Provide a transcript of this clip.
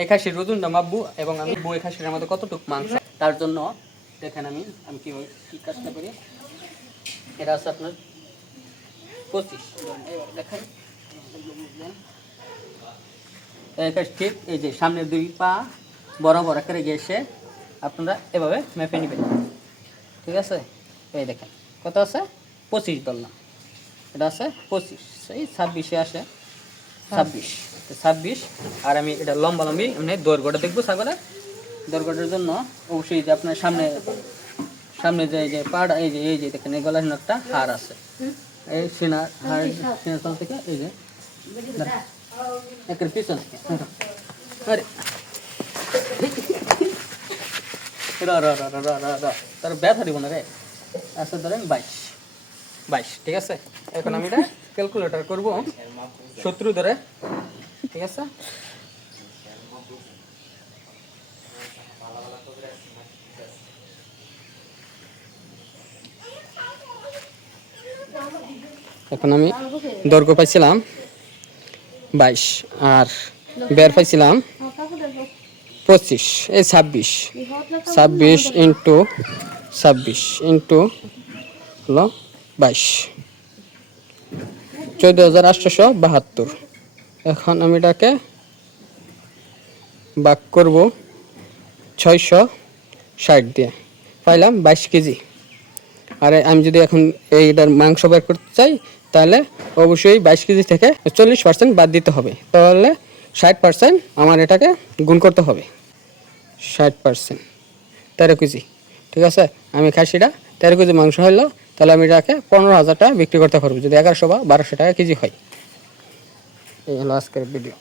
এই খাসির ওজনটা মাপবো এবং আমি এই খাসির মধ্যে কতটুকু মাংস, তার জন্য দেখেন আমি কীভাবে কী কাজটা করি। এটা আছে আপনার 25, দেখেন ঠিক এই যে সামনের 2 পা বরাবর করে গেছে আপনারা এভাবে মেপে নেবেন, ঠিক আছে। এই দেখেন কত আছে, 25 ধরলাম, এটা আছে 25, সেই 26-এ আসে 26, আর আমি এটা লম্বি মানে দৈর্ঘ্যটা দেখবো ছাগলের। দৈর্ঘ্যটার জন্য অবশ্যই যে আপনার সামনে যে পাড়া এই যে দেখেন এই গলার একটা হাড় আছে, এই সিনার হাড়, সিনার তল থেকে এই যে একের পিছন আরে তার ব্যথা দিব না রে। আচ্ছা ধরেন 22, ঠিক আছে। এখন আমি এটা ক্যালকুলেটর করবো 70 ধরে, ঠিক আছে। এখন আমি দৈর্ঘ্য পাইছিলাম 22 আর বের পাইছিলাম 25, এই 26 ইন্টু 22 14,872। এখন আমি এটাকে ভাগ করব 660 দিয়ে, পাইলাম 22 কেজি। আর আমি যদি এখন এইটার মাংস বের করতে চাই তাহলে অবশ্যই 22 কেজি থেকে 40% বাদ দিতে হবে, তাহলে 60% আমার এটাকে গুণ করতে হবে। 60% 13 কেজি, ঠিক আছে। আমি খাসিটা 13 কেজি মাংস হইলো, তাহলে আমি এটাকে 15,000 টাকা বিক্রি করতে পারবো যদি 1100 বা 1200 টাকা কেজি হয়। এই হলো আজকের ভিডিও।